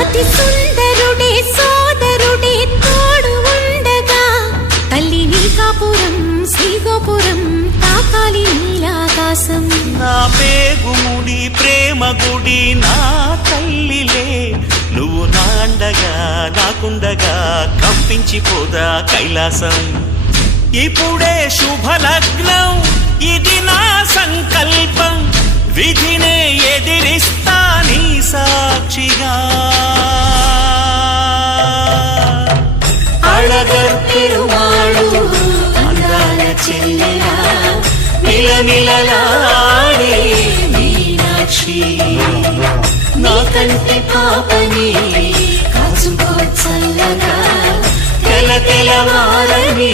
అతి సుందరుడే సోదరుడే తోడు ఉండగా తల్లి నీ కాపురం శ్రీగోపురం తాకాలి నీలాకాశం. నా పేగుముడి ప్రేమ గుడి నా తల్లిలే, నువ్వు నాండగా నాకుండగా కంపించిపోదా కైలాసం. ఇప్పుడే శుభలగ్నం ఇది నా సంకల్పం, విధినే ఎదిరిస్తా నీ సాక్షిగా. అళగర్ పెరుమాళు అందాల చెల్లెలా మిలమిలలాడే మీనాక్షి, నీ కంటి పాపని కాచుకో చల్లగా తెల తెలవారని